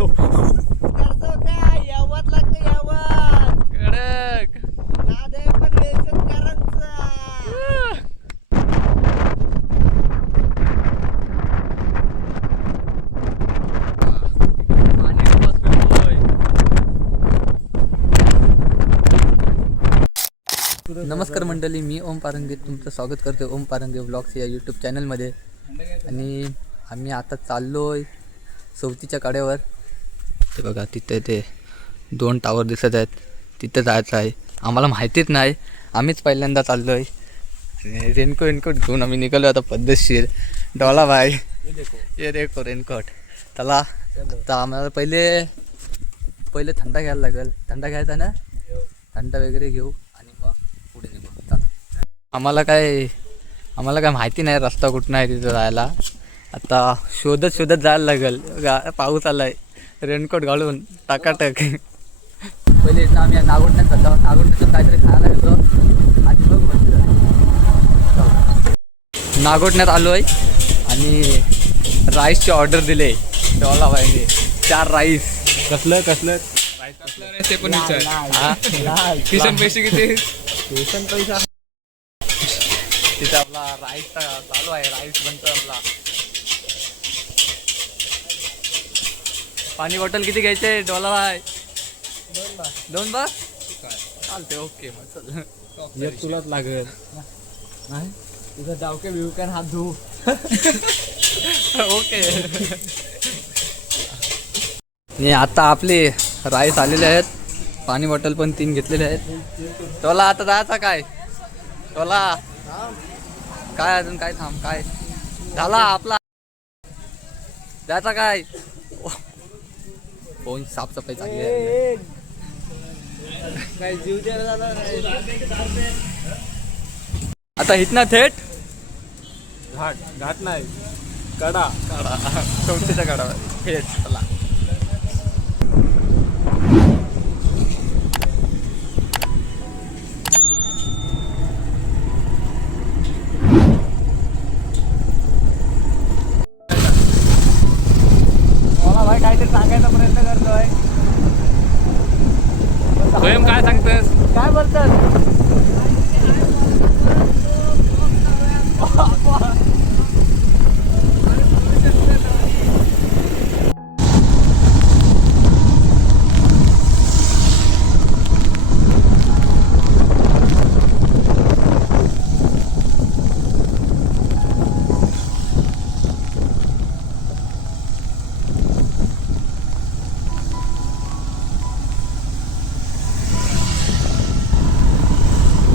करतो काय यावत लागतं यावत कडक नादे पण वेलचंदकरांचा पाणी वापस फिरतोय. नमस्कार मंडळी, मी ओम पारंगे तुमचं स्वागत करते ओम पारंगे ब्लॉग्स या यूट्यूब चॅनलमध्ये. आणि आम्ही आता चाललोय सवतीच्या कड्यावर. ते बघा तिथे ते 2 टावर दिसत आहेत, तिथे जायचं आहे. आम्हाला माहितीच नाही, आम्हीच पहिल्यांदा चाललो आहे. रेनकोट घेऊन आम्ही निघालो आता पद्धतशीर. डोला भाई ये देखो रेनकोट. चला आता आम्हाला पहिले थंडा घ्यायला लागेल. थंडा घ्यायचा ना, थंडा वगैरे घेऊ आणि मग पुढे निघू. चला आम्हाला काय माहिती नाही रस्ता कुठं आहे तिथं जायला. आता शोधत जायला लागेल. पाऊस आलाय, रेनकोट घालून टाकाटक. पहिले इथं आम्ही नागोठण्यात जातो. नागोठण्यातून काहीतरी खायला येतो आणि मग मंदिर. नागोठण्यात आलो आहे आणि राईसची ऑर्डर दिले तेव्हा पाहिजे 4 राईस. कसलं ते पण विचार किशन पैसे किती पैसा तिथे आपला राईस चालू आहे. राईस बनतो आपला. पाणी बॉटल किती घ्यायचे डॉलर आहे? 2 बस चालते. ओके मग चल. एक तुलाच लागेल नाही तुझा डावके बिवकन हात धुवू. ओके. नाही आता आपले राईस आलेले आहेत. पाणी बॉटल पण 3 घेतलेले आहेत. तोला आता जायचा काय? तोला काय अजून काय? थांब काय झाला आपला जायचा काय? फोन साफसफाई चालली आहे. काय जीव द्यायला झाला नाही. आता इथनं थेट घाट नाही कडा चौथीच्या काढावर थेट. चला मला भाई काहीतरी सांगायचा प्रयत्न करतोय. स्वयं काय सांगतोस? काय बोलतात?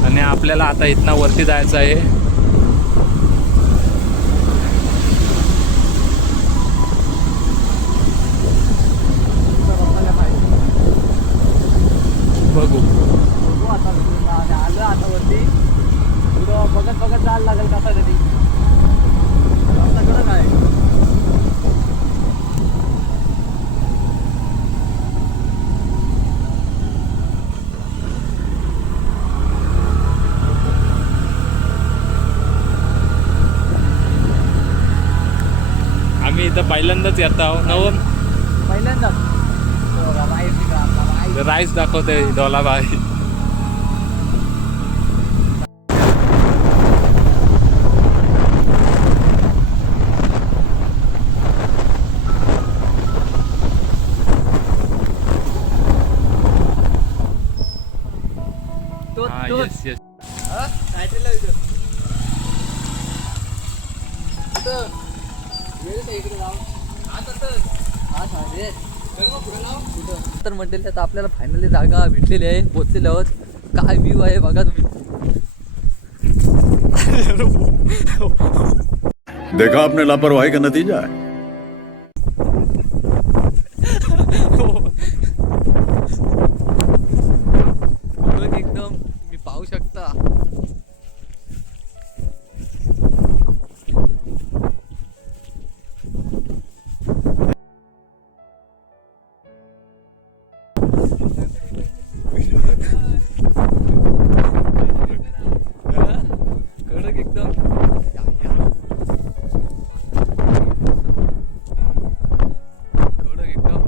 आणि आपल्याला आता इथनं वरती जायचं आहे. बघू आलं आता वरती बघत जायला लागेल कसा तरी. सगळं काय आम्ही इथं पहिल्यांदाच येत आहोत. नवं पहिल्यांदाच राईस दाखवते डोलाबाई. Yes yes. तर म्हटलेलं आता आपल्याला फायनली जागा भेटलेली आहे. पोचलेले आहोत. काय व्ह्यू आहे बघा तुम्ही. देखा आपने लापरवाही का नतीजा है. एकदम तुम्ही पाहू शकता. कडक एकदम. कडक एकदम.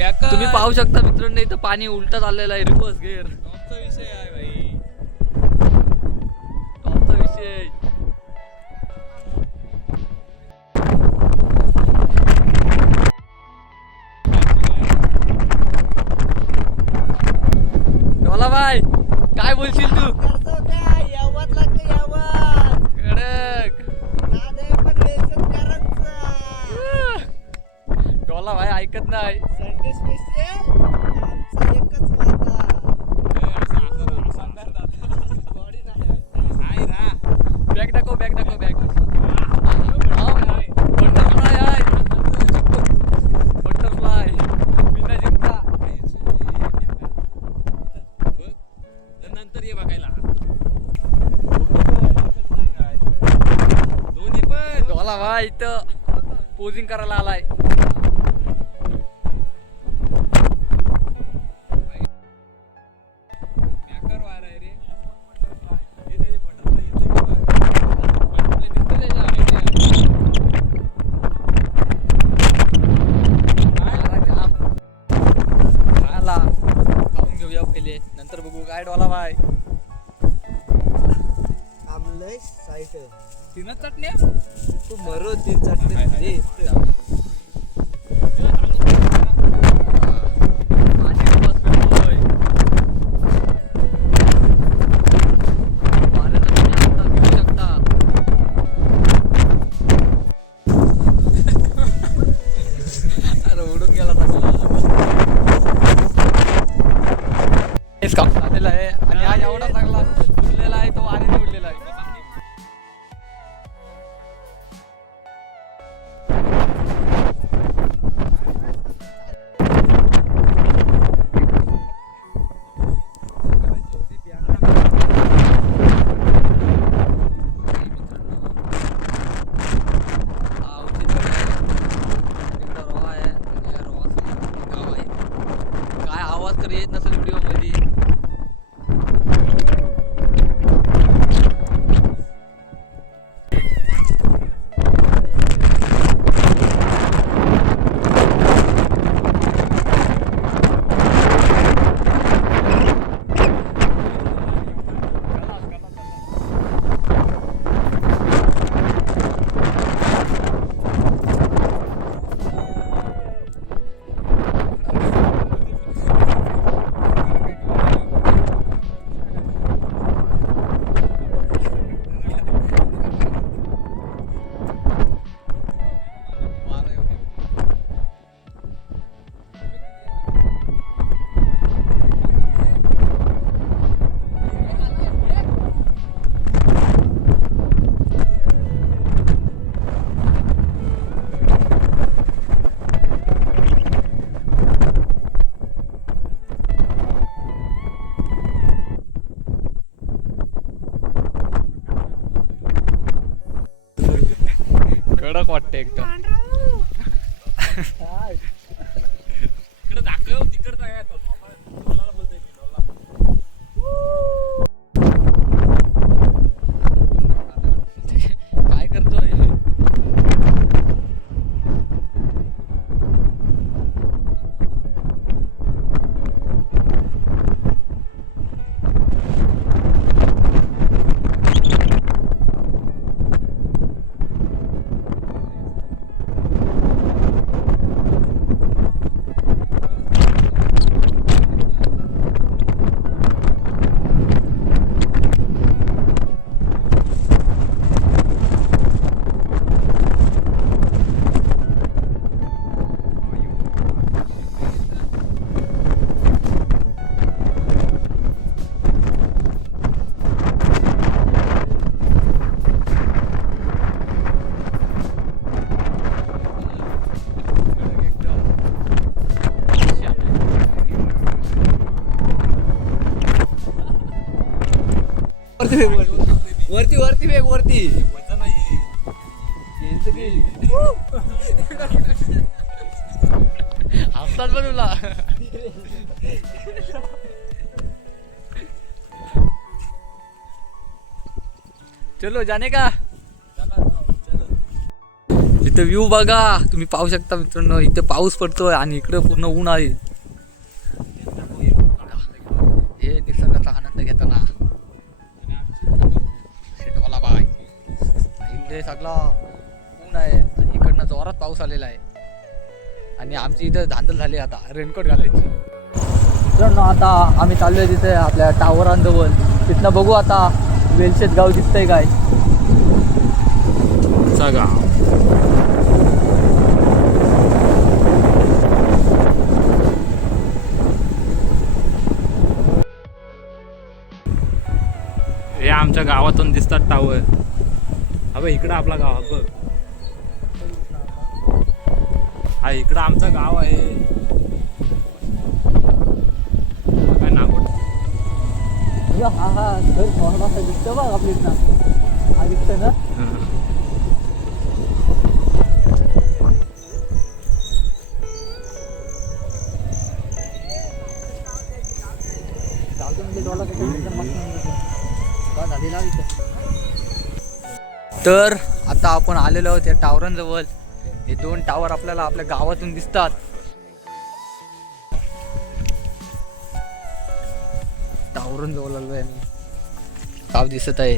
तुम्ही पाहू शकता मित्रांनो, इथं पाणी उलटा चाललेलं आहे, रिव्हर्स गेअर. टॉपचा विषय आहे भाई. टॉपचा विषय. डोला भाई काय बोलशील तू? कडक. डोला भाई ऐकत नाही. बॅग दाखव, बॅग दाखव, बॅग. बटरफ्लाय आहे, बटरफ्लाय बिना जिंकता. नंतर ये बघायला. दोन्ही पण. डोला भाई इथं पोजिंग करायला आलाय. बेकार वार आहे रे. हे ते बटरफ्लाय येतोय की बघ. बटरफ्लाय दिसतोय त्याच्या जाम खायला खाऊन घेऊया पहिले, नंतर बघू काय. डोला भाई तीनच चटण्या. तू मरो तीन चटणी पाणी बस पितोय. पाण्याचा तुम्ही आता घेऊ शकता. अरे उडून गेला सगळा. झालेला आहे आणि हा एवढा चांगला उडलेला आहे, तो वारीने उडलेला आहे. काय आवाज तर येत नसेल व्हिडिओ मध्ये. कडक वाटते एकदम. इकडे दाखव, तिकडे नाही तो. डोलाला बोलतोय मी, डोला. काय करतोय? वरती वरती वेग वरती वजन आहे. हसतात पण तुला. चलो जाने का. इथं व्ह्यू बघा तुम्ही पाहू शकता मित्रांनो. इथे पाऊस पडतोय आणि इकडे पूर्ण ऊन आहे. हे निसर्गाचा आनंद घेताना शेटवाला बाय इकडे सगळा ऊन आहे आणि इकडनं जोरात पाऊस आलेला आहे. आणि आमची इथं धांदल झाली आता रेनकोट घालायची. मित्रांनो आता आम्ही चाललोय तिथे आपल्या टावरांजवळ. तिथनं बघू आता वेलशेत गाव दिसतंय काय. गाव हे आमच्या गावातून दिसतात टावर. हा बघ इकडं आपला गाव हा बघ. हा इकडं आमचं गाव आहे. काय नागोट हा हा घर थोडासा दिसतं बघ आपल्या इथनं. हा दिसतं ना. तर आता आपण आलेलो आहोत या टावरांजवळ. हे 2 टावर आपल्याला आपल्या गावातून दिसतात. टावरांजवळ आलो आहे आम्ही. गाव दिसत आहे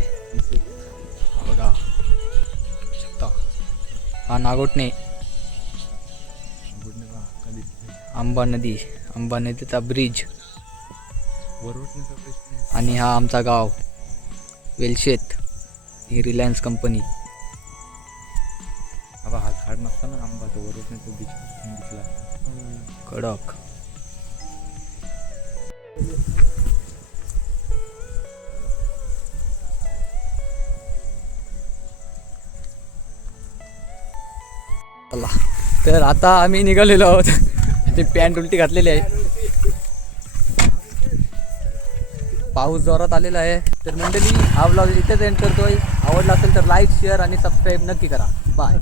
बघा शकता. हा नागोटणे आंबा नदीचा ब्रिज. आणि हा आमचा गाव वेलशेत. ही रिलायन्स कंपनी. हा झाड नसताना आंबा तो वरवटण्याचा बीच दिसला कडक. चला तर आता आम्ही निघालेलो आहोत. ते पॅन्ट उलटी घातलेली आहे. पाऊस जोरात आलेला आहे. तर मंडळी हा व्लॉग इथेच एंड करतोय. आवडला असेल तर लाईक शेअर आणि सबस्क्राईब नक्की करा. बाय.